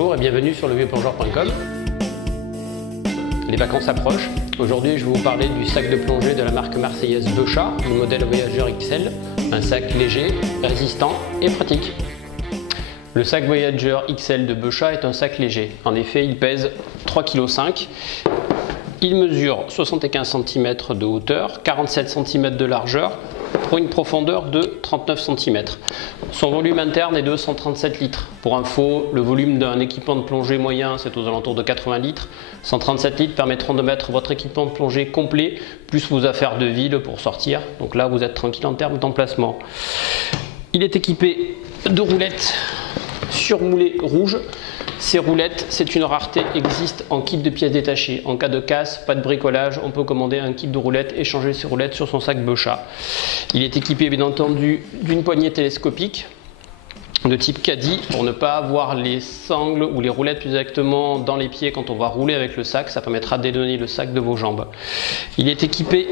Bonjour et bienvenue sur levieuxplongeur.com. Les vacances approchent. Aujourd'hui, je vais vous parler du sac de plongée de la marque marseillaise Beuchat, le modèle Voyager XL, un sac léger, résistant et pratique. Le sac Voyager XL de Beuchat est un sac léger. En effet, il pèse 3,5 kg. Il mesure 75 cm de hauteur, 47 cm de largeur, pour une profondeur de 39 cm. Son volume interne est de 137 litres. Pour info, le volume d'un équipement de plongée moyen, c'est aux alentours de 80 litres. 137 litres permettront de mettre votre équipement de plongée complet, plus vos affaires de ville pour sortir. Donc là, vous êtes tranquille en termes d'emplacement. Il est équipé de roulettes surmoulées rouges. Ces roulettes, c'est une rareté, existent en kit de pièces détachées. En cas de casse, pas de bricolage, on peut commander un kit de roulettes et changer ces roulettes sur son sac Beuchat. Il est équipé bien entendu d'une poignée télescopique de type caddie pour ne pas avoir les sangles ou les roulettes plus exactement dans les pieds quand on va rouler avec le sac. Ça permettra d'éloigner le sac de vos jambes. Il est équipé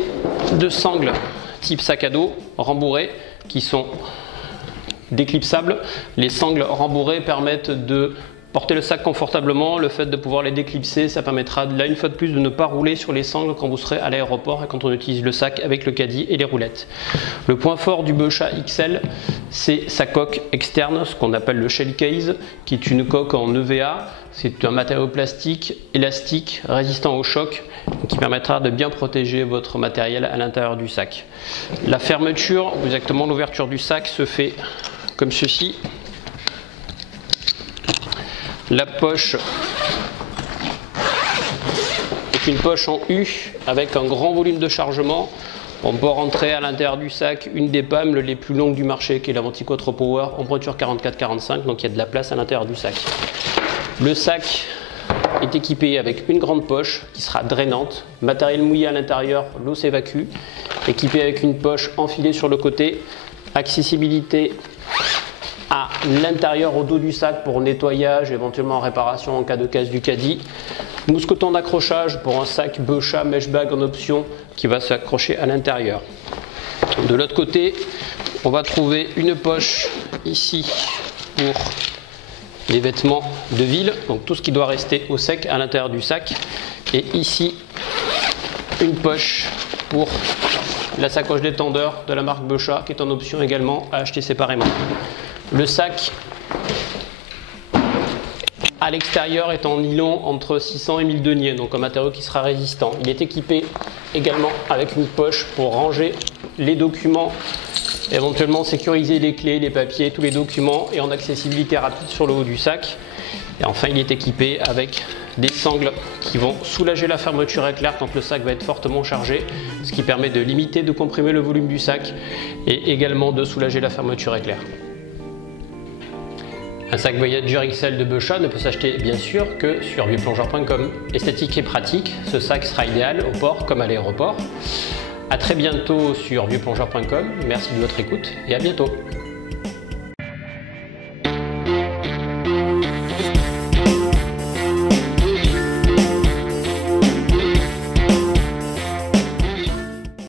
de sangles type sac à dos rembourrés qui sont déclipsables. Les sangles rembourrées permettent de porter le sac confortablement. Le fait de pouvoir les déclipser, ça permettra là une fois de plus de ne pas rouler sur les sangles quand vous serez à l'aéroport et quand on utilise le sac avec le caddie et les roulettes. Le point fort du Beuchat XL, c'est sa coque externe, ce qu'on appelle le shell case, qui est une coque en EVA. C'est un matériau plastique, élastique, résistant au choc, qui permettra de bien protéger votre matériel à l'intérieur du sac. La fermeture, exactement l'ouverture du sac, se fait comme ceci. La poche est une poche en U avec un grand volume de chargement. On peut rentrer à l'intérieur du sac une des palmes les plus longues du marché qui est la Vantico Power en pointure 44-45, donc il y a de la place à l'intérieur du sac. Le sac est équipé avec une grande poche qui sera drainante, matériel mouillé à l'intérieur, l'eau s'évacue, équipé avec une poche enfilée sur le côté, accessibilité à l'intérieur au dos du sac pour nettoyage, éventuellement réparation en cas de casse du caddie. Mousqueton d'accrochage pour un sac Beuchat mesh bag en option qui va s'accrocher à l'intérieur. De l'autre côté, on va trouver une poche ici pour les vêtements de ville, donc tout ce qui doit rester au sec à l'intérieur du sac. Et ici, une poche pour la sacoche détendeur de la marque Beuchat qui est en option également à acheter séparément. Le sac à l'extérieur est en nylon entre 600 et 1000 deniers, donc un matériau qui sera résistant. Il est équipé également avec une poche pour ranger les documents, éventuellement sécuriser les clés, les papiers, tous les documents et en accessibilité rapide sur le haut du sac. Et enfin, il est équipé avec des sangles qui vont soulager la fermeture éclair quand le sac va être fortement chargé, ce qui permet de limiter, de comprimer le volume du sac et également de soulager la fermeture éclair. Un sac Voyager XL de Beuchat ne peut s'acheter bien sûr que sur levieuxplongeur.com. Esthétique et pratique, ce sac sera idéal au port comme à l'aéroport. A très bientôt sur levieuxplongeur.com. Merci de votre écoute et à bientôt.